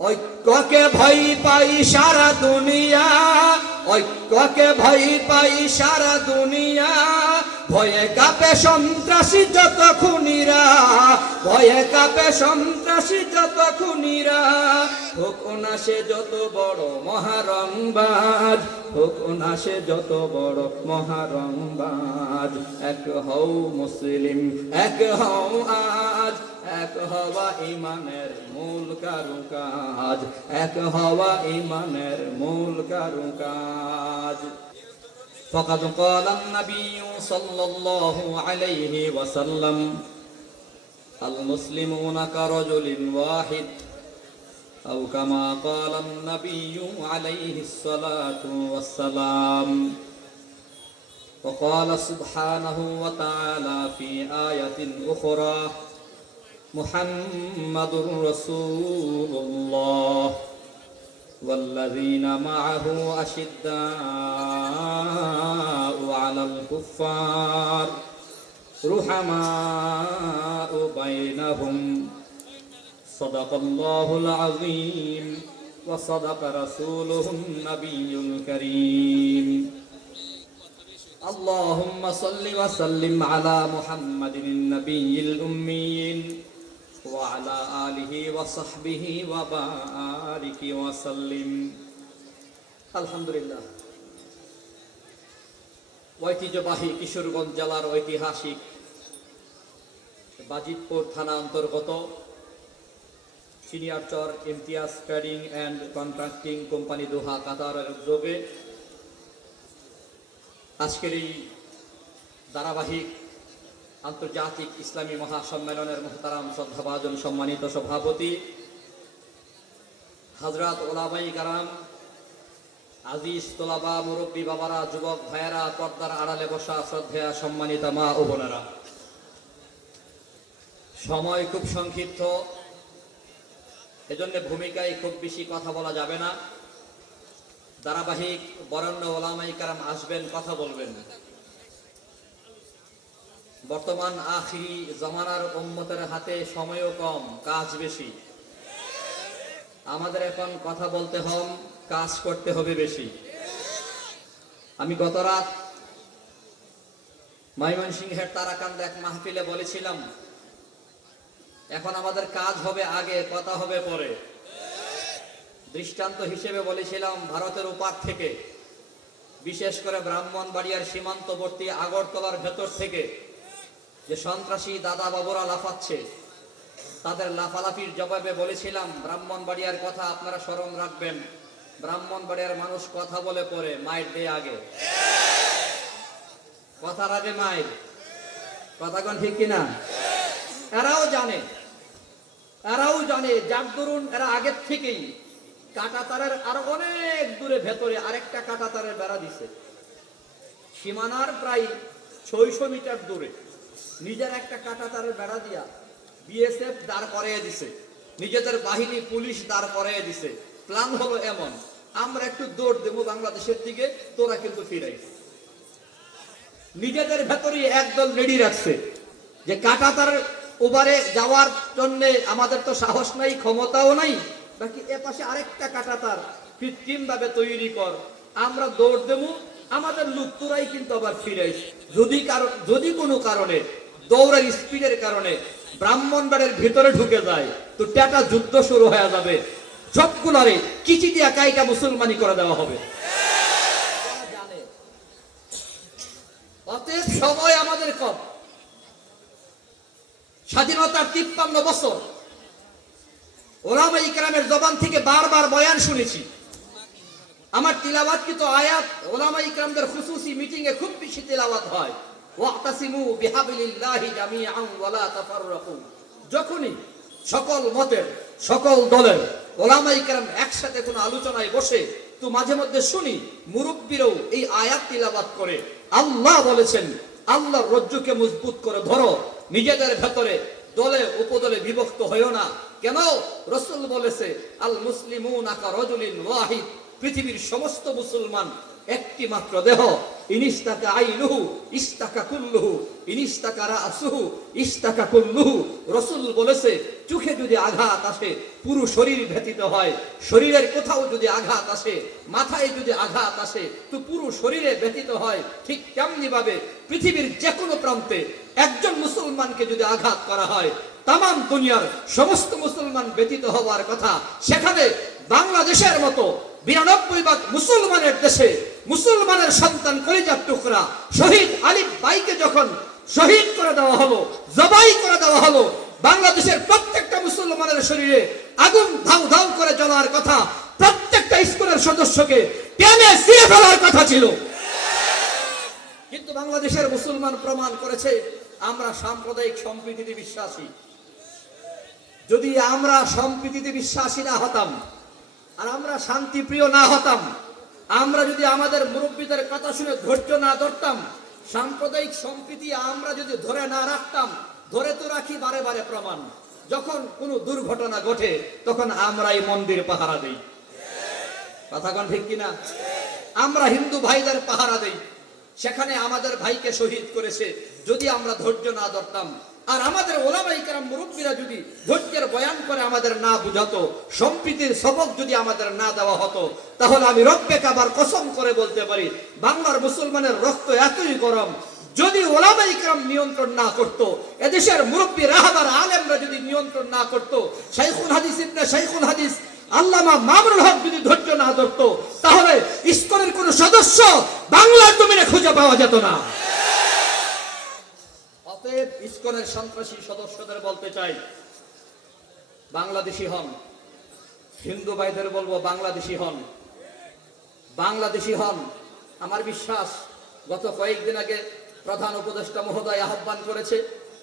ঐক্যকে ভয় পাই সারা দুনিয়া, ঐক্যকে ভয় পাই সারা দুনিয়া। ভয়ে কাঁপে সন্ত্রাসী যত খুনিরা, ভয়ে কাঁপে সন্ত্রাসী যত খুনিরা। হোক না সে যত বড় মহারংবাজ, হোক না সে যত বড় মহারংবাজ। এক হও মুসলিম, এক হও আজ, এক হওয়া ইমানের মূল কারুকাজ, এক হওয়া ইমানের মূল কারুকাজ। فقد قال النبي صلى الله عليه وسلم المسلمون كرجل واحد أو كما قال النبي عليه الصلاة والسلام. وقال سبحانه وتعالى في آية أخرى محمد رسول الله والذين معه أشداء على الكفار رحماء بينهم صدق الله العظيم وصدق رسوله النبي الكريم. اللهم صل وسلم على محمد النبي الأمين وعلى آله وصحبه وبارك وسلم. আলহামদুলিল্লাহ। ঐতিহ্যবাহী কিশোরগঞ্জ জেলার ঐতিহাসিক বাজিতপুর থানা অন্তর্গত Seniorchar Imtiaz trading and contracting company Doha কাতারের উদ্যোগে আজকের এই ধারাবাহিক আন্তর্জাতিক ইসলামী মহাসম্মেলনের মুহতারাম শ্রদ্ধাভাজন সম্মানিত সভাপতি হযরত উলামায়ে কেরাম, আজিজ তোলাবা, মুরব্বী বাবারা, যুবক ভাইয়েরা, পর্দার আড়ালে বসা শ্রদ্ধেয়া সম্মানিত মা ও বোনেরা, সময় খুব সংক্ষিপ্ত, এজন্য ভূমিকায় খুব বেশি কথা বলা যাবে না। ধারাবাহিক বরেণ্য উলামায়ে কেরাম আসবেন, কথা বলবেন। বর্তমান আখিরি জামানার উম্মতের হাতে সময়ও কম, কাজ বেশি। আমাদের এখন কথা বলতে হবে, কাজ করতে হবে বেশি। আমি গত রাত ময়মনসিংহের তারাকান্দা এক মাহফিলে বলেছিলাম, এখন আমাদের কাজ হবে আগে, কথা হবে পরে। দৃষ্টান্ত হিসেবে বলেছিলাম, ভারতের ওপার থেকে, বিশেষ করে ব্রাহ্মণবাড়িয়ার সীমান্তবর্তী আগরতলার ভেতর থেকে যে সন্ত্রাসী দাদা বাবুরা লাফাচ্ছে, তাদের লাফালাফির জবাবে বলেছিলাম, ব্রাহ্মণবাড়িয়ার কথা আপনারা স্মরণ রাখবেন। ব্রাহ্মণবাড়িয়ার মানুষ কথা বলে পরে, মায়ের দেয় আগে। কথার আগে মায়ের, কথাগণ ঠিক কিনা? এরাও জানে, যার দরুন এরা আগের থেকেই কাঁটাতারের আরো অনেক দূরে ভেতরে আরেকটা কাঁটাতারের বেড়া দিছে। সীমানার প্রায় 600 মিটার দূরে নিজের একটা কাঁটাতারের বেড়া দিয়া বিএসএফ দাঁড় করিয়ে দিছে, নিজেদের বাহিনী পুলিশ দাঁড় করিয়ে দিছে। প্ল্যান হলো এমন, আমরা একটু দৌড় দেবো বাংলাদেশের দিকে, তোরা কিন্তু ফিরাইস। নিজেদের ভেতরে একদল রেডি রাখছে যে কাঁটাতারের ওপারে যাওয়ার জন্য আমাদের তো সাহস নাই, ক্ষমতাও নাই, বাকি এ পাশে আরেকটা কাঁটাতার কৃত্রিম ভাবে তৈরি কর, আমরা দৌড় দেবো, আমাদের লোক তোরাই কিন্তু আবার ফিরাইস। যদি কোনো কারণে দৌড়ের স্পিডের কারণে ব্রাহ্মণবাড়ির ভিতরে ঢুকে যায়, তো টাটা যুদ্ধ শুরু হয়ে যাবে, সবগুলারে কিচি দিয়া কাইটা মুসলমানি করে দেওয়া হবে। অতএব সময় আমাদের কম। স্বাধীনতার 53 বছর উলামায়ে কেরামের জবান থেকে বারবার বয়ান শুনেছি। আমার তিলাওয়াতকৃত আয়াত উলামায়ে কেরামদের খুসুসি মিটিং এ খুব বেশি তিলাওয়াত হয়, ওয়াতাসিমু বিহাবিলিল্লাহি জামিআন ওয়া লা তাফাররাকু। যখনই সকল মতের, সকল দলের উলামায়ে কেরাম একসাথে কোনো আলোচনায় বসে, তো মাঝে মধ্যে শুনি মুরব্বীরাও এই আয়াত তিলাওয়াত করে। আল্লাহ বলেছেন, আল্লাহর রজ্জুকে মজবুত করে ধরো, নিজেদের ভেতরে দলে উপদলে বিভক্ত হইও না। কেন? রাসূল বলেছে, আল মুসলিমুনা কারাজুলিন ওয়াহিদ, পৃথিবীর সমস্ত মুসলমান একটি মাত্র দেহ। ইনিস্তাকা আইনুহু ইস্তাকা কুল্লুহু, ইনিস্তাকা রাসুহু ইস্তাকা কুল্লুহু। রাসূল বলেছে, চোখে যদি আঘাত আসে পুরো শরীর ব্যথিত হয়, শরীরের কোথাও যদি আঘাত আসে, মাথায় যদি আঘাত আসে তো পুরো শরীরে ব্যথিত হয়। ঠিক তেমনি ভাবে পৃথিবীর যে কোনো প্রান্তে একজন মুসলমানকে যদি আঘাত করা হয়, তামাম দুনিয়ার সমস্ত মুসলমান ব্যতীত হওয়ার কথা। সেখানে বাংলাদেশের মতো ৯২ ভাগ মুসলমানের দেশে মুসলমানের সন্তান কলিজার টুকরা শহীদ আলিফ ভাইকে যখন শহীদ করে দেওয়া হলো, জবাই করে দেওয়া হলো, বাংলাদেশের প্রত্যেকটা মুসলমানের শরীরে আগুন ধাউ ধাউ করে জ্বলার কথা, প্রত্যেকটা স্কুলের সদস্যকে টেনে ছিঁড়ে ফেলার কথা ছিল। কিন্তু বাংলাদেশের মুসলমান প্রমাণ করেছে আমরা সাম্প্রদায়িক সম্প্রীতিতে বিশ্বাসী। যদি আমরা সম্প্রীতিতে বিশ্বাসী না হতাম, আর আমরা শান্তিপ্রিয় না হতাম, আমরা যদি আমাদের মুরব্বীদের কথা শুনে ধৈর্য না ধরতাম, সাম্প্রদায়িক সম্প্রীতি আমরা যদি ধরে না রাখতাম, ধরে তো রাখি বারে বারে প্রমাণ, যখন কোনো দুর্ঘটনা ঘটে তখন আমরাই মন্দির পাহারা দেই। কথা কোন ঠিক কিনা? আমরা হিন্দু ভাইদের পাহারা দেই, সেখানে আমাদের ভাইকে শহীদ করেছে। যদি আমরা ধৈর্য না ধরতাম, আর আমাদের ওলামায়ে কেরাম মুরব্বীরা যদি ধৈর্যের বয়ান করে আমাদের না বুঝাতো, সম্প্রীতির সবক যদি আমাদের না দেওয়া হতো, তাহলে আমি রব্বে কাবার কসম করে বলতে পারি বাংলার মুসলমানের রক্ত এতই গরম। যদি ওলামায়ে কেরাম নিয়ন্ত্রণ না করতো, এদেশের মুরব্বী রাহবার আলেমরা যদি নিয়ন্ত্রণ না করতো, শাইখুল হাদিস ইবনে শাইখুল হাদিস আল্লামা মামুনুল হক যদি ধৈর্য না ধরতো, তাহলে ইসকনের কোন সদস্য বাংলার জমিনে খুঁজে পাওয়া যেত না। অতএব ইসকনের সন্ত্রাসী সদস্যদের বলতে চাই, বাংলাদেশি হন। হিন্দু ভাইদের বলবো, বাংলাদেশি হন, বাংলাদেশি হন। আমার বিশ্বাস গত কয়েকদিন আগে প্রধান উপদেষ্টা মহোদয় আহ্বান করেছে,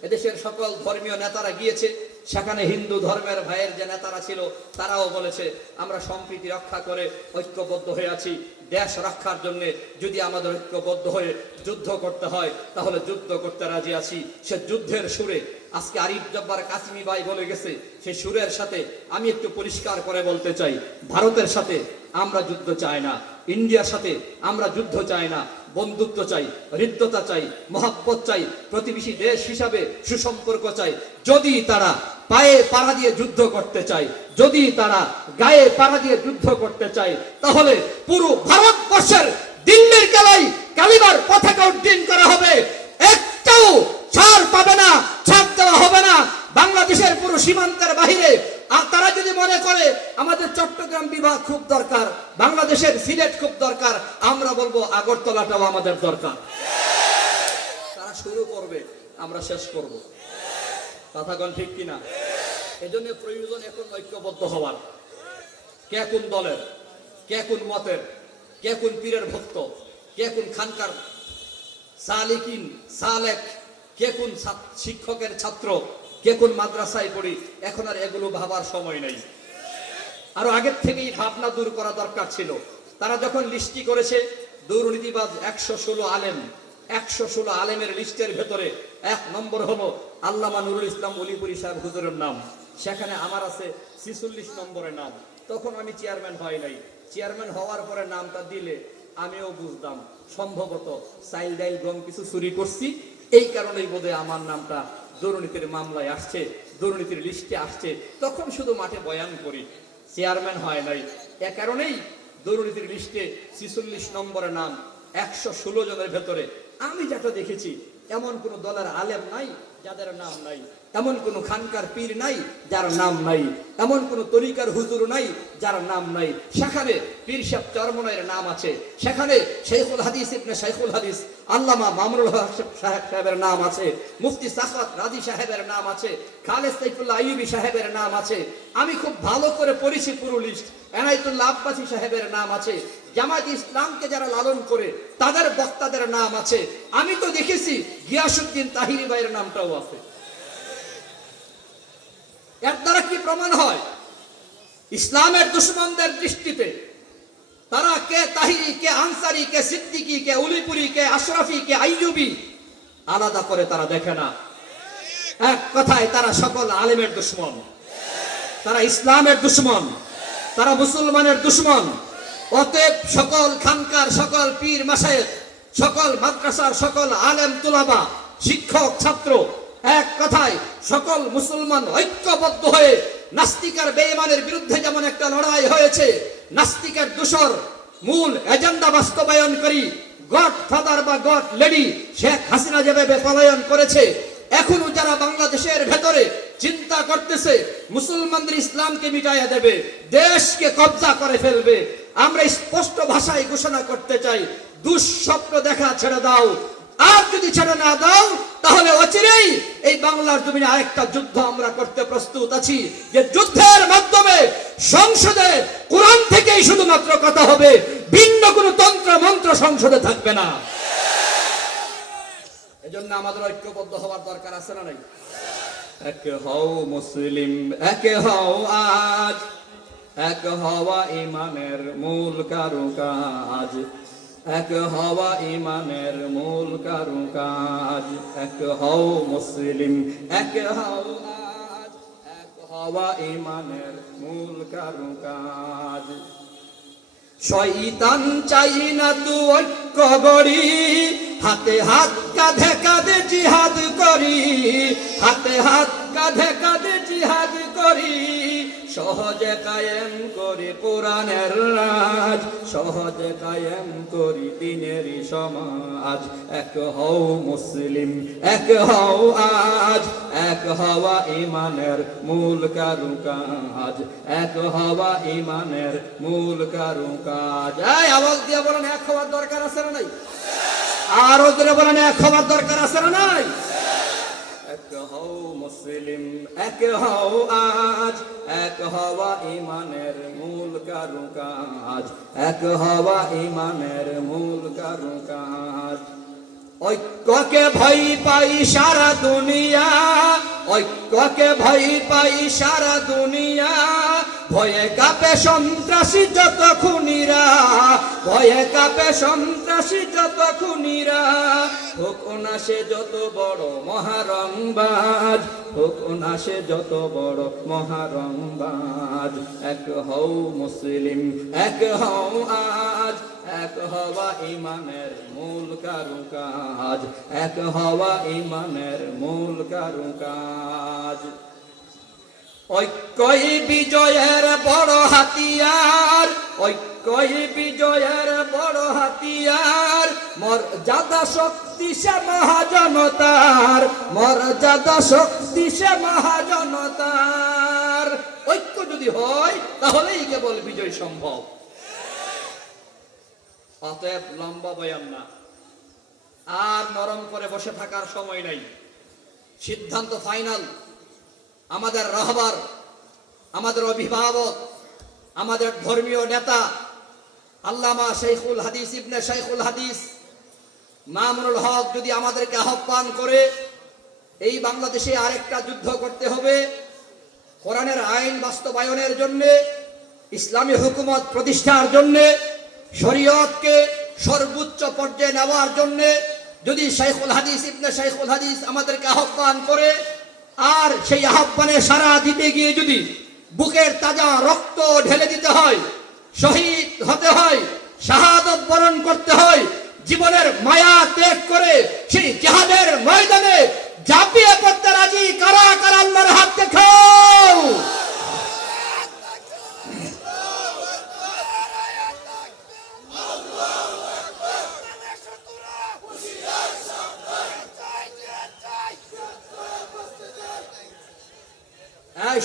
এদেশের সকল ধর্মীয় নেতারা গিয়েছে, সেখানে হিন্দু ধর্মের ভাইয়ের যে নেতারা ছিল তারাও বলেছে আমরা সম্প্রীতি রক্ষা করে ঐক্যবদ্ধ হয়ে আছি। দেশ রক্ষার জন্য যদি আমাদের ঐক্যবদ্ধ হয়ে যুদ্ধ করতে হয় তাহলে যুদ্ধ করতে রাজি আছি। সে যুদ্ধের সুরে আজকে আরিফ জব্বার কাসিমি ভাই বলে গেছে, সেই সুরের সাথে আমি একটু পরিষ্কার করে বলতে চাই, ভারতের সাথে আমরা যুদ্ধ চাই না, ইন্ডিয়ার সাথে আমরা যুদ্ধ চাই না, বন্ধুত্ব চাই, হৃদ্যতা চাই, মহব্বত চাই, প্রতিবেশী দেশ হিসাবে সুসম্পর্ক চাই। যদি তারা পায়ে পাড়া দিয়ে যুদ্ধ করতে চায়, যদি তারা গায়ে পাড়া দিয়ে যুদ্ধ করতে চায়, তাহলে পুরো ভারতবর্ষের দিল্লির কেলায় কালিমার পতাকা উড্ডীন করা হবে, একটাও ছাড় পাবে না, ছাড় দেওয়া হবে না। বাংলাদেশের পুরো সীমান্তের বাহিরে আর তারা যদি মনে করে আমাদের চট্টগ্রাম বিভাগ খুব দরকার, বাংলাদেশের সিলেট খুব দরকার, আমরা বলবো আগরতলাটাও আমাদের দরকার। তারা শুরু করবে, আমরা শেষ করব। কথা কোন ঠিক কিনা? এজন্য প্রয়োজন এখন ঐক্যবদ্ধ হওয়ার। কে কোন দলের, কে কোন মতের, কে কোন পীরের ভক্ত, কে কোন খানকার সালিকিন সালেক, কে কোন শিক্ষকের ছাত্র, কে কোন মাদ্রাসায় পড়ি, এখন আর এগুলো ভাবার সময় নেই। আরো আগের থেকেই ভাবনা দূর করা দরকার ছিল। তারা যখন লিস্টি করেছে দুর্নীতিবাজ ১১৬ আলেম, ১১৬ আলেমের লিস্টের ভেতরে ১ নম্বর হলো আল্লামা নুরুল ইসলাম অলিপুরি সাহেব হুজুরের নাম, সেখানে আমার আছে ৪৬ নম্বরের নাম। তখন আমি চেয়ারম্যান হয় নাই, চেয়ারম্যান হওয়ার পরে নামটা দিলে আমিও বুঝতাম সম্ভবত চাইল ডাইল গম কিছু চুরি করছি, এই কারণেই বোধহয় আমার নামটা দুর্নীতির মামলায় আসছে, দুর্নীতির লিস্টে আসছে। তখন শুধু মাঠে বয়ান করি, চেয়ারম্যান হয় নাই। এ কারণেই দুর্নীতির লিস্টে ৪৬ নম্বরের নাম ১১৬ জনের ভেতরে আমি যেটা দেখেছি, এমন কোন দলের আলেম নাই যাদের নাম নাই, এমন কোন খানকার পীর নাই যার নাম নাই, এমন কোন তরিকার হুজুর নাই যার নাম নাই। সেখানে পীর সাহেব চরমনাইয়ের নাম আছে, সেখানে শাইখুল হাদিস ইবনে শাইখুল হাদিস আল্লামা মামুনুল হক সাহেবের নাম আছে, মুফতি সাখাওয়াত রাজি সাহেবের নাম আছে, খালেদ সাইফুল্লাহ আইয়ুবী সাহেবের নাম আছে। আমি খুব ভালো করে পড়েছি পুরো লিস্ট। এনায়েতুল্লাহ আব্বাসী সাহেবের নাম আছে, জামায়াত ইসলামকে যারা লালন করে তাদের বক্তাদের নাম আছে। আমি তো দেখেছি গিয়াসউদ্দিন তাহিরি ভাইয়ের নামটাও আছে। এর দ্বারা কি প্রমাণ হয়? ইসলামের দুশমনদের দৃষ্টিতে তারা কে তাহিরি, কে আনসারি, কে সিদ্দিকী, কে উলিপুরি, কে আশরাফি, কে আইয়ুবী আলাদা করে তারা দেখে না। এক কথায় তারা সকল আলেমের দুশমন, তারা ইসলামের দুশমন, তারা মুসলমানের দুশমন। অতএব সকল খানকার সকল পীর মাশায়েখ, সকল মাদ্রাসার সকল আলেম তুলাবা, শিক্ষক ছাত্র, এক কথায় সকল মুসলমান ঐক্যবদ্ধ হয়ে নাস্তিকের বেঈমানের বিরুদ্ধে যেমন একটা লড়াই হয়েছে, নাস্তিকের দূষর মূল এজেন্ডা বাস্তবায়ন করি, গড ফাদার বা গড লেডি শেখ হাসিনা যেভাবে পলায়ন করেছে, এখনো যারা বাংলাদেশের ভেতরে চিন্তা করতেছে মুসলমানদের ইসলামকে মিটাইয়া দেবে, দেশকে কবজা করে ফেলবে, আমরা স্পষ্ট ভাষায় ঘোষণা করতে চাই, দুঃস্বপ্ন দেখা ছেড়ে দাও। আর যদি ছেড়ে না দাও তাহলে অচিরেই এই বাংলার জমিনে আরেকটা যুদ্ধ আমরা করতে প্রস্তুত আছি, যে যুদ্ধের মাধ্যমে সংসদে কোরআন থেকেই শুধুমাত্র কথা হবে, ভিন্ন কোনো তন্ত্র মন্ত্র সংসদে থাকবে না। এজন্য আমাদের ঐক্যবদ্ধ হওয়ার দরকার আছে না নাই? এক হও মুসলিম, এক হও আজ, এক হওয়া ইমানের মূল কারুকাজ, এক হওয়া ইমানের মূল কারুকাজ, এক হও মুসলিম, এক হও আজ, এক হওয়া ইমানের মূল কারুকাজ। শয়তান চাই না তু ঐক্য গড়ি, হাতে হাত কাঁধে কাঁধে জিহাদ করি, হাতে হাত কাঁধে কাঁধে জিহাদ করি, সহজে কায়েম করি কোরআনের রাজ, সহজে কায়েম করি দ্বীনেরই সমাজ। এক হও মুসলিম, এক হও আজ, এক হওয়া ইমানের মূল কারুকাজ, এক হওয়া ইমানের মূল কারুকাজ। এই আওয়াজ দিয়ে বলেন এক হওয়ার দরকার আছে না নাই? আরো জোরে বলেন এক হওয়ার দরকার আছে না নাই? এক হও মুসলিম, এক হও আজ, এক হওয়া ইমানের মূল কারুকাজ, এক হওয়া ইমানের মূল কারুকাজ। ঐক্যকে ভয় পাই সারা দুনিয়া, ঐক্যকে ভয় পাই সারা দুনিয়া, ভয়ে কাঁপে সন্ত্রাসী যত খুনিরা, ভয়ে কাঁপে সন্ত্রাসী যত খুনিরা, হোক না সে যত বড় মহারংবাজ, হোক না সে যত বড় মহারংবাজ। এক হও মুসলিম, এক হও আজ, এক হওয়া ইমানের মূল কারুকাজ, এক হওয়া ইমানের মূল কারুকাজ। ঐক্যই বিজয়ের বড় হাতিয়ার, ঐক্যই বিজয়ের বড় হাতিয়ার, মর্যাদা শক্তি সে মহাজনতার, মর্যাদা শক্তি সে মহাজনতার। ঐক্য যদি হয় তাহলেই কেবল বিজয় সম্ভব। অতএব লম্বা বয়ান না, আর নরম করে বসে থাকার সময় নাই, সিদ্ধান্ত ফাইনাল। আমাদের রাহবার, আমাদের অভিভাবক, আমাদের ধর্মীয় নেতা আল্লামা শাইখুল হাদিস ইবনে শাইখুল হাদিস মামুনুল হক যদি আমাদেরকে আহ্বান করে এই বাংলাদেশে আরেকটা যুদ্ধ করতে হবে, কোরআনের আইন বাস্তবায়নের জন্য, ইসলামী হুকুমত প্রতিষ্ঠার জন্য, শরীয়তকে সর্বোচ্চ পর্যায়ে নেওয়ার জন্য যদি শাইখুল হাদিস ইবনে শাইখুল হাদিস আমাদেরকে আহ্বান করে, আর সেই আহ্বানে সাড়া দিতে গিয়ে যদি বুকের তাজা রক্ত ঢেলে দিতে হয়, শহীদ হতে হয়, শাহাদত বরণ করতে হয়, জীবনের মায়া ত্যাগ করে সেই জিহাদের ময়দানে ঝাঁপিয়ে পড়তে রাজি কারা কারা? আল্লাহর হাত দেখাও।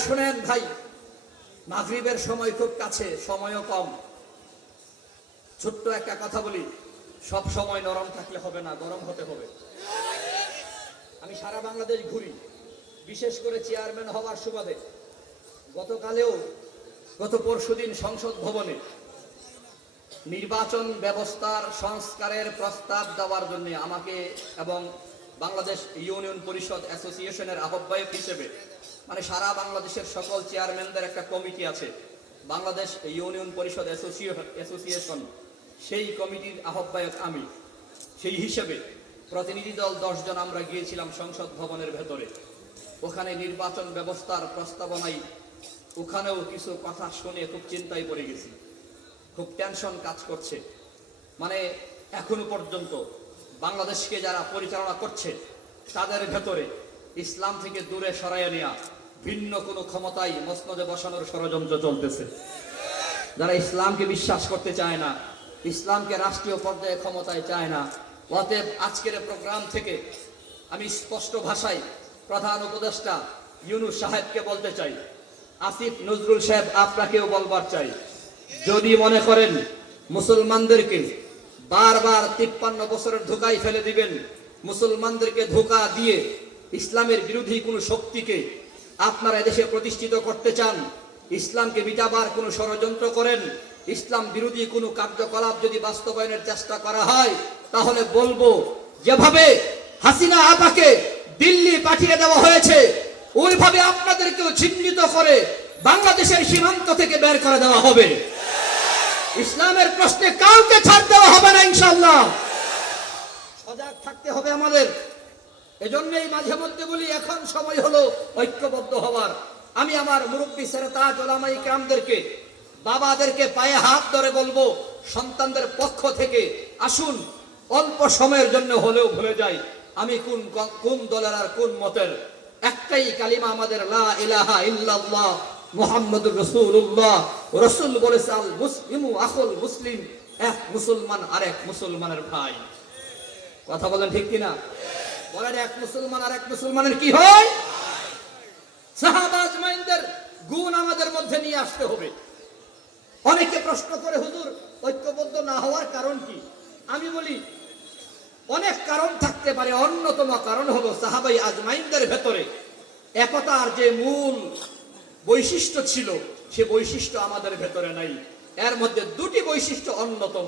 শুনেন ভাই, মাগরিবের সময় খুব কাছে, সময়ও কম। ছোট্ট একটা কথা বলি, সব সময় নরম থাকলে হবে না, গরম হতে হবে। আমি সারা বাংলাদেশ ঘুরি, বিশেষ করে চেয়ারম্যান হওয়ার সুবাদে। গতকালেও, গত পরশুদিন সংসদ ভবনে নির্বাচন ব্যবস্থার সংস্কারের প্রস্তাব দেওয়ার জন্য আমাকে এবং বাংলাদেশ ইউনিয়ন পরিষদ অ্যাসোসিয়েশনের আহ্বায়ক হিসেবে, মানে সারা বাংলাদেশের সকল চেয়ারম্যানদের একটা কমিটি আছে, বাংলাদেশ ইউনিয়ন পরিষদ অ্যাসোসিয়েশন, সেই কমিটির আহ্বায়ক আমি। সেই হিসেবে প্রতিনিধি দল 10 জন আমরা গিয়েছিলাম সংসদ ভবনের ভেতরে। ওখানে নির্বাচন ব্যবস্থার প্রস্তাবনায় ওখানেও কিছু কথা শুনে খুব চিন্তায় পড়ে গেছি, খুব টেনশন কাজ করছে। মানে এখনো পর্যন্ত বাংলাদেশকে যারা পরিচালনা করছে তাদের ভেতরে ইসলাম থেকে দূরে সরাইয়া নেওয়া ভিন্ন কোনো ক্ষমতায় মসনদে বসানোর ষড়যন্ত্র চলতেছে। যারা ইসলামকে বিশ্বাস করতে চায় না, ইসলামকে রাষ্ট্রীয় পর্যায়ে ক্ষমতায় চায় না, অতএব আজকের প্রোগ্রাম থেকে আমি স্পষ্ট ভাষায় প্রধান উপদেষ্টা ইউনূস সাহেবকে বলতে চাই, আসিফ নজরুল সাহেব আপনাকেও বলবার চাই, যদি মনে করেন মুসলমানদেরকে বারবার 53 বছরের ধোকায় ফেলে দিবেন, মুসলমানদেরকে ধোকা দিয়ে ইসলামের বিরোধী কোনো শক্তিকে আপনারা এদেশে প্রতিষ্ঠিত করতে চান, ইসলামকে মিটাবার কোনো ষড়যন্ত্র করেন, ইসলাম বিরোধী কোনো কার্যকলাপ যদি বাস্তবায়নের চেষ্টা করা হয়, তাহলে বলবো যেভাবে হাসিনা আপাকে দিল্লি পাঠিয়ে দেওয়া হয়েছে ওইভাবে আপনাদেরকেও চিহ্নিত করে বাংলাদেশের সীমান্ত থেকে বের করে দেওয়া হবে। ইসলামের প্রশ্নে কাউকে ছাড় দেওয়া হবে না ইনশাআল্লাহ। সজাগ থাকতে হবে আমাদের। এজন্যই মাঝে মধ্যে বলি এখন সময় হলো ঐক্যবদ্ধ হওয়ার। আমি আমার মুরব্বী সেরেতাজ ওলামায়ে কেরামদেরকে, বাবাদেরকে পায়ে হাত ধরে বলবো, সন্তানদের পক্ষ থেকে আসুন অল্প সময়ের জন্য হলেও ভুলে যাই আমি কোন দলের আর কোন মতের। একটাই কালিমা আমাদের, লা ইলাহা ইল্লাল্লাহ মুহাম্মাদুর রাসূলুল্লাহ। রাসূল বলেছে আল মুসলিমু আখুল মুসলিম, এক মুসলমান আরেক মুসলমানের ভাই। কথা বলেন ঠিক কিনা? বলেন এক মুসলমান আরেক মুসলমানের কি হয়? সাহাবা আজমাইনদের গুণ আমাদের মধ্যে নিয়ে আসতে হবে। অনেকে প্রশ্ন করে, হুজুর ঐক্যবদ্ধ না হওয়ার কারণ কি? আমি বলি অনেক কারণ থাকতে পারে, অন্যতম কারণ হলো সাহাবাই আজমাইনদের ভেতরে একতার যে মূল বৈশিষ্ট্য ছিল সে বৈশিষ্ট্য আমাদের ভেতরে নাই। এর মধ্যে দুটি বৈশিষ্ট্য অন্যতম।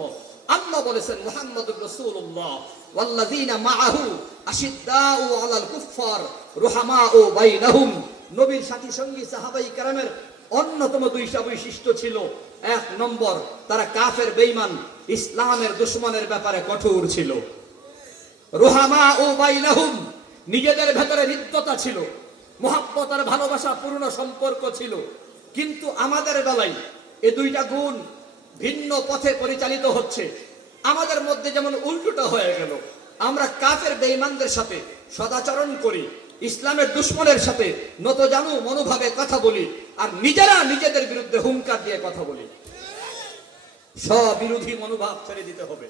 আল্লাহ বলেছেন মুহাম্মাদুর রাসূলুল্লাহ ওয়াল্লাযীনা মাআহু আশিদ্দাউ আলাল কুফফার রুহামাউ বাইনাহুম। নবীর সাথী সঙ্গী সাহাবাই কেরামের অন্যতম দুইটা বৈশিষ্ট্য ছিল। এক নম্বর, তারা কাফের বেঈমান ইসলামের দুশমনের ব্যাপারে কঠোর ছিল। রুহামাউ বাইনাহুম, নিজেদের ভেতরে হৃদ্যতা ছিল, মুহাব্বত আর ভালোবাসা পূর্ণ সম্পর্ক ছিল। কিন্তু আমাদের বেলায় এই দুইটা গুণ ভিন্ন পথে পরিচালিত হচ্ছে। আমাদের মধ্যে যেমন উল্টোটা হয়ে গেল, আমরা কাফের বেঈমানদের সাথে সদাচরণ করি, ইসলামের দুশমনের সাথে নতজানু মনোভাবে কথা বলি, আর নিজেরা নিজেদের বিরুদ্ধে হুঙ্কার দিয়ে কথা বলি। স্ববিরোধী মনোভাব ছেড়ে দিতে হবে।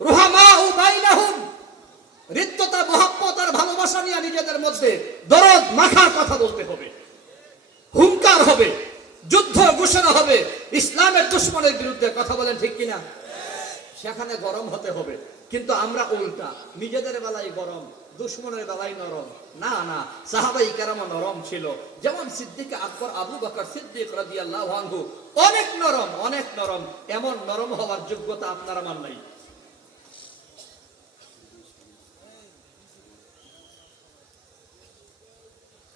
রুহামাউ বাইনাহুম, হৃদ্যতা মুহাব্বত আর ভালোবাসা নিয়ে নিজেদের মধ্যে দরদ মাখার কথা বলতে হবে, হুঙ্কার হবে, যুদ্ধ ঘোষণা হবে ইসলামের দুশমনের বিরুদ্ধে। কথা বলেন ঠিক কিনা? সেখানে গরম হতে হবে। কিন্তু আমরা উল্টা, নিজেদের বেলায় গরম, দুশমনের বেলায় নরম। না না, সাহাবাই কেরাম নরম ছিল। যেমন সিদ্দিক আকবর আবু বকর সিদ্দিক রাদিয়াল্লাহু আনহু অনেক নরম, অনেক নরম। এমন নরম হওয়ার যোগ্যতা আপনার আমার নাই।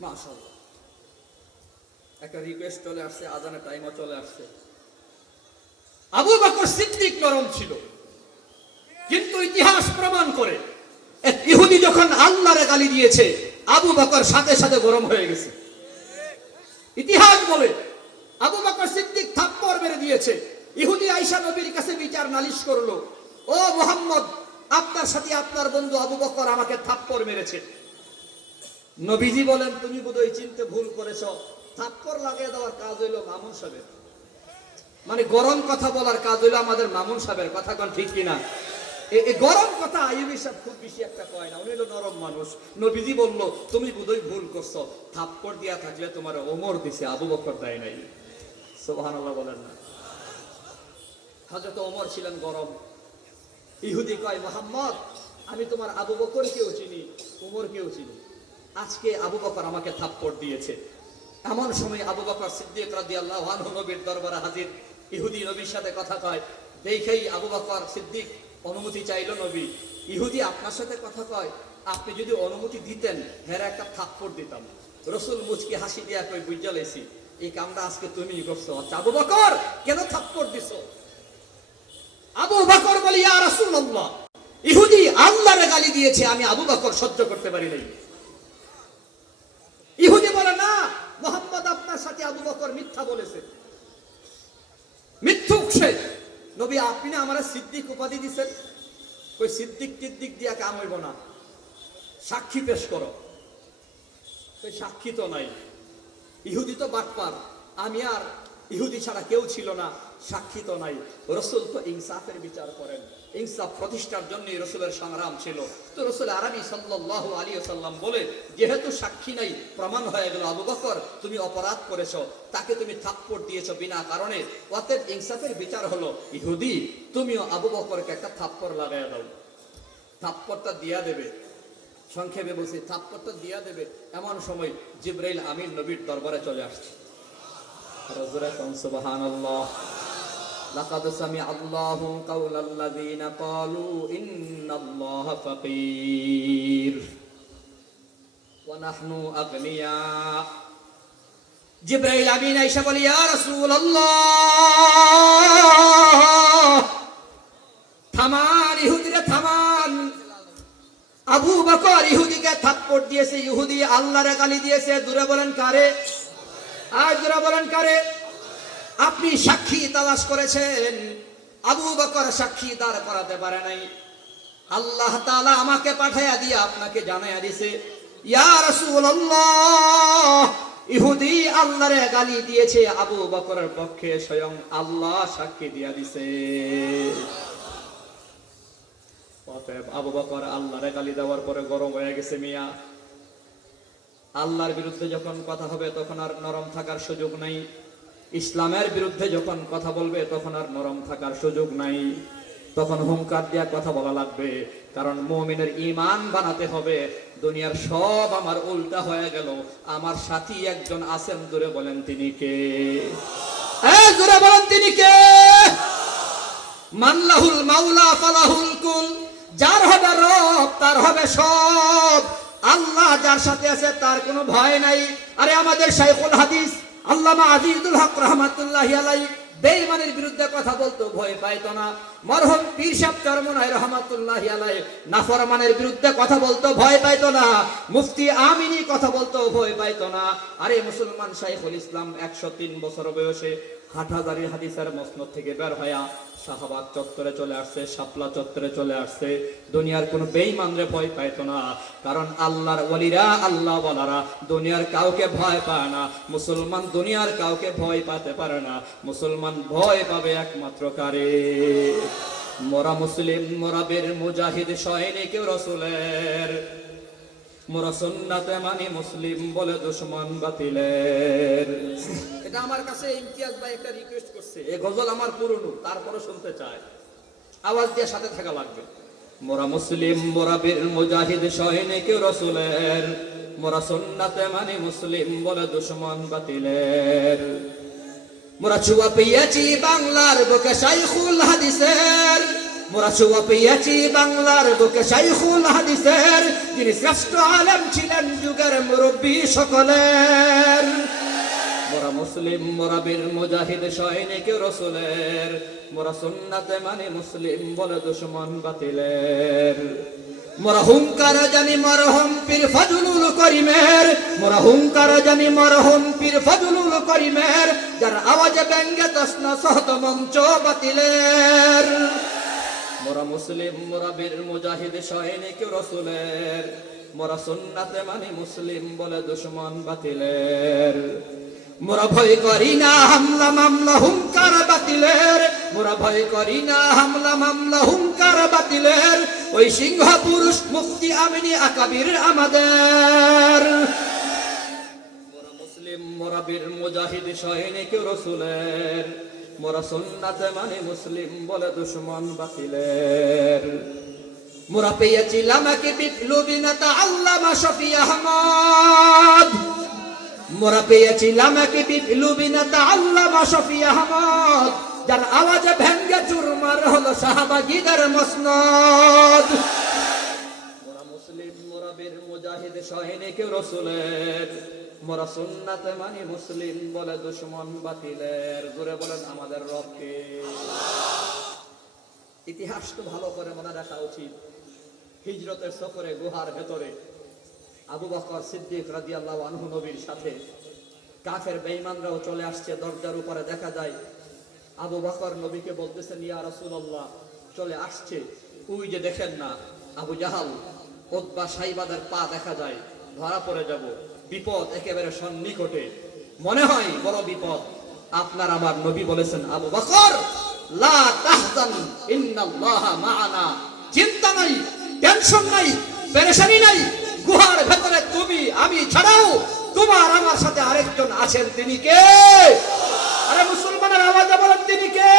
মাশাআল্লাহ, একটা রিকোয়েস্ট চলে আসছে, আজানের টাইমও চলে আসছে। আবু বকর সিদ্দিক নরম ছিল, কিন্তু ইতিহাস প্রমাণ করে এক ইহুদি যখন আল্লাহরে গালি দিয়েছে আবু বকর সাথে সাথে গরম হয়ে গেছে। ইতিহাস বলে আবু বকর সিদ্দিক থাপ্পড় মেরে দিয়েছে। ইহুদি আয়েশা নবীর কাছে বিচার নালিশ করলো, ও মুহাম্মদ, আপনার সাথে আপনার বন্ধু আবু বকর আমাকে থাপ্পড় মেরেছে। নবীজি বলেন, তুমি বোধহয় চিনতে ভুল করেছো, থাপ্পড় লাগিয়ে দেওয়ার কাজ হইলো মামুন সাহেবের। মানে গরম কথা বলার কাজ হইলো আমাদের মামুন সাহেবের। কথা কোন ঠিক কিনা? এই গরম কথা আইয়ুবী সাহেব খুব বেশি একটা কয় না, উনি হলো নরম মানুষ। নবীজি বলল, তুমি বোধহয় ভুল করছো, থাপ্পড় দিয়া থাকলে তোমার ওমর দিছে, আবু বকর দেয় নাই। সুবহানাল্লাহ বলেন না? হযরত ওমর ছিলেন গরম। ইহুদি কয়, মুহাম্মদ, আমি তোমার আবু বকরকেও চিনি, ওমরকেও চিনি, আজকে আবু বকর আমাকে থাপ্পড় দিয়েছে। এমন সময় আবু বকর সিদ্দিক রাদিয়াল্লাহু আনহু নবীর দরবারে হাজির। ইহুদি নবীর সাথে কথা কয়, দেখেই আবু বকর সিদ্দিক অনুমতি চাইলো। নবী, ইহুদি আপনার সাথে কথা কয়, আপনি যদি অনুমতি দিতেন হেরা একটা থাপ্পড় দিতাম। রাসূল মুচকি হাসি দিয়া কই, বুঝা লাইছি এই কামটা আজকে তুমিই করছো। আচ্ছা আবু বকর, কেন থাপ্পড় দিছো? আবু বকর বলে, ইয়া রাসূলুল্লাহ, ইহুদি আল্লাহর গালি দিয়েছে, আমি আবু বকর সহ্য করতে পারি নাই। ইহুদি বলে, না, মুহাম্মদ আপনার সাথে আবু বকর মিথ্যা বলেছে, মিথ্যুক সে। নবী, আপনি আমারে সিদ্দিক উপাধি দিয়েছেন, কই সিদ্দিক টিদ্দিক দিয়া কাম হইব না, সাক্ষী পেশ করো। কই সাক্ষী তো নাই, ইহুদি তো বাটপার, আমি আর ইহুদি ছাড়া কেউ ছিল না, সাক্ষী তো নাই। রসুল তো ইনসাফের বিচার করেন, ইনসাফ প্রতিষ্ঠার জন্য রসুলের সংগ্রাম ছিল। তো রসুল আরবি সাল্লাল্লাহু আলাইহি ওয়াসাল্লাম বলে, যেহেতু সাক্ষী নাই, প্রমাণ হয়ে গেল আবু বকর তুমি অপরাধ করেছো, তাকে তুমি থাপ্পড় দিয়েছো বিনা কারণে, অতএব ইনসাফের বিচার হলো ইহুদি তুমিও আবু বকরকে একটা থাপ্পড় লাগাইয়া দাও। থাপ্পড়টা দিয়া দেবে, সংক্ষেপে বলছি থাপ্পড়টা দিয়া দেবে, এমন সময় জিবরাইল আমিন নবীর দরবারে চলে আসছে। সুবহানাল্লাহ। লাকাদ সামিআ আল্লাহু কাওলাল্লাযীনা ক্বালু ইন্নাল্লাহা ফাকীর ওয়া নাহনু আগনিয়া। জিবরাইল আমিন আয়েশা বলে, ইয়া রাসূলুল্লাহ, থামান ইহুদিরা থামান। আবু বকর ইহুদিকে থাপ্পড় দিয়েছে, ইহুদি আল্লাহরে গালি দিয়েছে। দূরে বলেন কারে? আর দূরে বলেন কারে? আপনি সাক্ষী তালাশ করেছেন, আবু বকর সাক্ষী দাঁড় করাতে পারে নাই। আল্লাহ তাআলা আমাকে পাঠাইয়া দিয়ে আপনাকে জানাইয়া দিছে, ইয়া রাসূলুল্লাহ, ইহুদি আল্লাহরে গালি দিয়েছে, আবু বকরের পক্ষে স্বয়ং আল্লাহ সাক্ষী দিয়া দিছে। অতএব আবু বকর আল্লাহরে গালি দেওয়ার পরে গরম হয়ে গেছে মিয়া। আল্লাহর বিরুদ্ধে যখন কথা হবে তখন আর নরম থাকার সুযোগ নাই, ইসলামের বিরুদ্ধে যখন কথা বলবে তখন আর নরম থাকার সুযোগ নাই, তখন হুঙ্কার দিয়া কথা বলা লাগবে। কারণ মুমিনের ঈমান বানাতে হবে। দুনিয়ার সব আমার উল্টা হয়ে গেল, আমার সাথী একজন আছেন, দূরে বলেন তিনি কে? দূরে বলেন তিনি কে? মাল্লাহুল মাওলা ফালাহুল কুল, যার হবে রব তার হবে সব। আল্লাহ যার সাথে আছে তার কোনো ভয় নাই। আরে আমাদের শাইখুল হাদিস আল্লামা আজিজুল হক রাহমাতুল্লাহি আলাইহি বেঈমানের বিরুদ্ধে কথা বলতো, ভয় পাইতো না। মরহুম পীর সাহেব চরমনাই রাহমাতুল্লাহি আলাইহি নাফরমানের বিরুদ্ধে কথা বলতো, ভয় পাইতো না। মুফতি আমিনী কথা বলতো, ভয় পাইতো না। আরে মুসলমান শাইখুল ইসলাম 103 বছর বয়সে হাটহাজারী হাদিসের মসনদ থেকে বের হয়া শাহবাগ চত্বরে চলে আসছে, শাপলা চত্বরে চলে আসছে। দুনিয়ার কোন বেঈমানরে ভয় পাইতো না, কারণ আল্লাহর ওলিরা, আল্লাহ ওয়ালারা দুনিয়ার কাউকে ভয় পায় না। মুসলমান দুনিয়ার কাউকে ভয় পাতে পারে না। মুসলমান ভয় পাবে একমাত্র কারে? মোরা মুসলিম, মোরা বীর মুজাহিদ সৈনিক রাসূলের, মোরা সুন্নাতে মানি মুসলিম বলে দুশমন বাতিলের। এটা আমার কাছে ইমতিয়াজ ভাই একটা রিকোয়েস্ট করছে, এই গজল আমার পুরনো, তারপরে শুনতে চায়, আওয়াজ দিয়ে সাথে থাকা লাগবে। মোরা মুসলিম, মোরা বীর মুজাহিদ সৈনিক রাসূলের, মোরা সুন্নাতে মানি মুসলিম বলে দুশমন বাতিলের। মোরা ছোঁয়া পেয়েছি বাংলার বুকে শাইখুল হাদিসের, মোরা ছোঁয়া পেয়েছি বাংলার বুকে শাইখুল হাদিসের, যিনি শ্রেষ্ঠ আলেম ছিলেন যুগের মুরব্বী সকলের। মোরা মুসলিম, মোরা বীর মুজাহিদ সৈনিক রাসূলের, মোরা সুন্নাতে মানি মুসলিম বলে দুশমন বাতিলের। মোরা হুঙ্কার জানি মরহুম পীর ফজলুল করিমের, মোরা হুঙ্কার জানি মরহুম পীর ফজলুল করিমের, যার আওয়াজে ব্যঙ্গে তসনা সহত মঞ্চ বাতিলের। মোরা মুসলিম, মোরা বীর মুজাহিদ সৈনিক রাসূলের, মোরা সুন্নাতে মানি মুসলিম বলে দুশমন বাতিলের। মোরা ভয় করি না হামলা মামলা হুঙ্কার বাতিলের, মোরা ভয় করি না হামলা মামলা হুঙ্কার বাতিলের। ওই সিংহ পুরুষ মুফতি আমিনী আকাবির আমাদের। মোরা মুসলিম, মোরা বীর মুজাহিদ সৈনিক রাসূলের, মোরা সুন্নাতে মানি মুসলিম বলে দুশমন বাতিলের। মোরা পেয়েছিলাম কি বিপ্লবী নেতা আল্লামা শফি আহমদ, মোরা পেয়েছিলাম কি বিপ্লবী নেতা আল্লামা শফি আহমদ, যার আওয়াজে ভেঙ্গে চুরমার হলো শাহবাগীদের মসনদ। মোরা মুসলিম, মোরা বীর মুজাহিদ সৈনিক রাসূলের, মোরা সুন্নাতে মানি মুসলিম বলে দুশমন বাতিলের। জোরে বলেন আমাদের রবকে। ইতিহাস তো ভালো করে মনে রাখা উচিত। হিজরতের সফরে গুহার ভেতরে আবু বকর সিদ্দিক রাদিয়াল্লাহু আনহু নবীর সাথে কাফের বেঈমানরাও চলে আসছে। দরজার উপরে দেখা যায় আবু বকর নবীকে বলতেছেন, ইয়া রাসূলুল্লাহ চলে আসছে, ওই যে দেখেন না আবু জাহাল উতবা সাইবাদের পা দেখা যায়, ধরা পড়ে যাব, বিপদ একেবারে সন্নিকটে, মনে হয় বড় বিপদ। আপনার আমার নবী বলেছেন, আবু বকর লা তাহজান ইন্নাল্লাহা মাআনা, চিন্তা নাই, টেনশন নাই, পেরেশানি নাই, গুহার ভেতরে তুমি আমি ছাড়াও তোমার আমার সাথে আরেকজন আছেন, তিনি কে? আরে মুসলমানের আওয়াজে বলেন তিনি কে?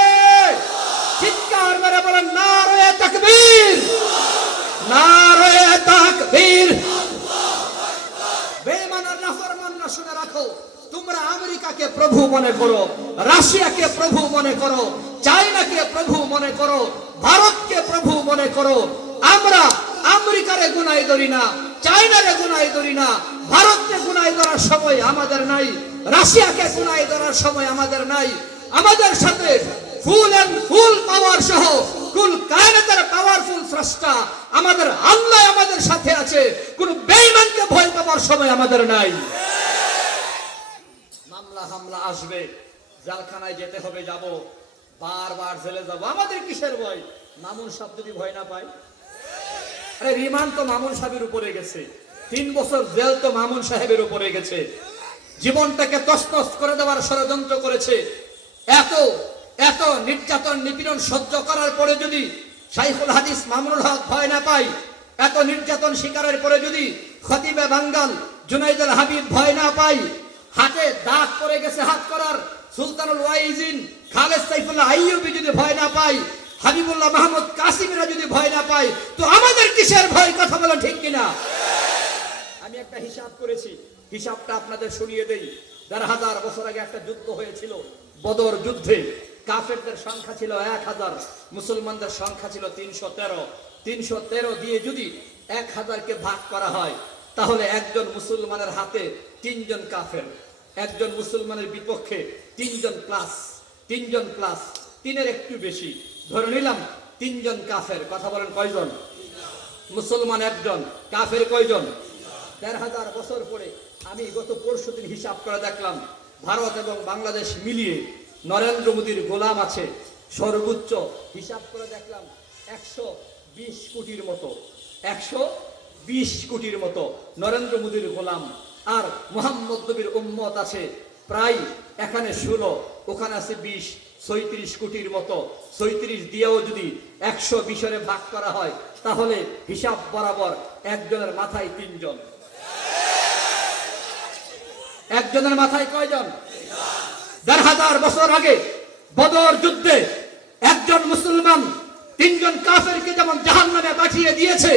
চিৎকার মেরে বলেন নারে তাকবীর, নারে তাকবীর। বেঈমান আর নাফরমানরা শুনে রাখো, তোমরা আমেরিকাকে প্রভু মনে করো, রাশিয়াকে প্রভু মনে করো, চায়নাকে প্রভু মনে করো, ভারতকে প্রভু মনে করো। আমরা আমেরিকারে গুনাই ধরি না, চায়নারে গুনাই ধরি না, ভারতকে গুনাই ধরার সময় আমাদের নাই, রাশিয়াকে গুনাই ধরার সময় আমাদের নাই। আমাদের সাথে ফুল এন্ড ফুল পাওয়ার সহ কুল কায়নাতের পাওয়ারফুল স্রষ্টা আমাদের আল্লাহ আমাদের সাথে আছে। কোন বেঈমানকে ভয় পাওয়ার সময় আমাদের নাই। মামলা হামলা আসবে, জেলখানায় যেতে হবে, যাব, বারবার জেলে যাব, আমাদের কিসের ভয়? মামুন সাহেব যদি ভয় না পায়? আরে রিমান্ড তো মামুন সাহেবের উপরে গেছে, 3 বছর জেল তো মামুন সাহেবের উপরে গেছে, জীবনটাকে তছনছ করে দেওয়ার ষড়যন্ত্র করেছে। এত এত নির্যাতন নিপীড়ন সহ্য করার পরে যদি শাইখুল হাদিস মামুনুল হক ভয় না পায়, এত নির্যাতন শিকারের পরে যদি খতিবে বাঙ্গাল জুনাইদুল হাবিব ভয় না পায়, হাতে দাগ পড়ে গেছে হাত করার সুলতানুল ওয়াইজিন খালেদ সাইফুল্লাহ আইয়ুবী যদি ভয় না পায়, হাবিবুল্লাহ মাহমুদ কাসিমরা যদি ভয় না পায়, তো আমাদের কিসের ভয়? কথা বলা ঠিক কিনা? আমি একটা হিসাব করেছি, হিসাবটা আপনাদের শুনিয়ে দেই। ১,৫০০ বছর আগে একটা যুদ্ধ হয়েছিল, বদর যুদ্ধে। কাফেরদের সংখ্যা ছিল ১,০০০, মুসলমানদের সংখ্যা ছিল ৩১৩। ৩১৩ দিয়ে যদি ১,০০০কে ভাগ করা হয়, তাহলে একজন মুসলমানের হাতে ৩ জন কাফের, একজন মুসলমানের বিপক্ষে ৩ জন প্লাস ৩ জন প্লাস ৩-এর একটু বেশি, ধরে নিলাম ৩ জন কাফের। কথা বলেন কয়জন? মুসলমান 1 জন, কাফের কয়জন? ১,৫০০ বছর পরে আমি গত পরশুদিন হিসাব করে দেখলাম, ভারত এবং বাংলাদেশ মিলিয়ে নরেন্দ্র মোদীর গোলাম আছে সর্বোচ্চ, হিসাব করে দেখলাম ১২০ কোটির মতো, ১২০ কোটির মতো নরেন্দ্র মোদীর গোলাম। আর মোহাম্মদ নবীর উম্মত আছে প্রায়, এখানে 16, ওখানে আছে 20, ৩৬ কোটির মতো। ৩৬ দিয়েও যদি ১২০-এর ভাগ করা হয়, তাহলে হিসাব বরাবর একজনের মাথায় ৩ জন। একজনের মাথায় কয়জন? ১,৫০০ বছর আগে বদর যুদ্ধে একজন মুসলমান ৩ জন কাফেরকে যেমন জাহান্নামে পাঠিয়ে দিয়েছে,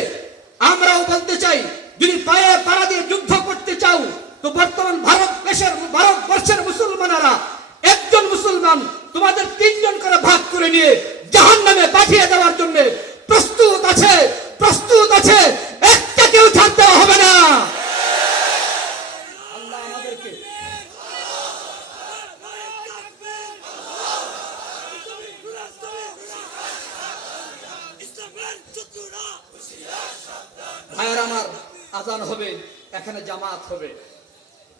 আমরাও বলতে চাই, যদি পায়ে পাড়া দিয়ে যুদ্ধ করতে চাও, তো বর্তমান ভারতবর্ষের মুসলমানেরা একজন মুসলমান তোমাদের 3 জন করে ভাগ করে নিয়ে জাহান্নামে পাঠিয়ে দেওয়ার জন্য প্রস্তুত আছে, প্রস্তুত আছে। একটা কেউ ছাড় দেওয়া হবে না। আল্লাহ আমাদেরকে ভাইয়ের আমার, আজান হবে, এখানে জামাত হবে,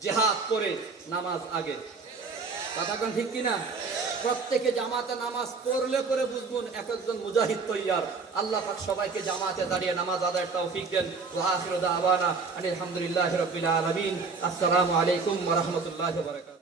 জিহাদ করে নামাজ আগে। কথাটা ঠিক কিনা? প্রত্যেকে জামাতে নামাজ পড়লে পরে বুঝবেন এক একজন মুজাহিদ তৈয়ার। আল্লাহ পাক সবাইকে জামাতে দাঁড়িয়ে নামাজ আদায়ের তৌফিক দেন। ওয়া আখিরু দাওয়ানা আলহামদুলিল্লাহি রাব্বিল আলামিন। আসসালামু আলাইকুম ওয়া রাহমাতুল্লাহি ওয়া বারাকাতুহু।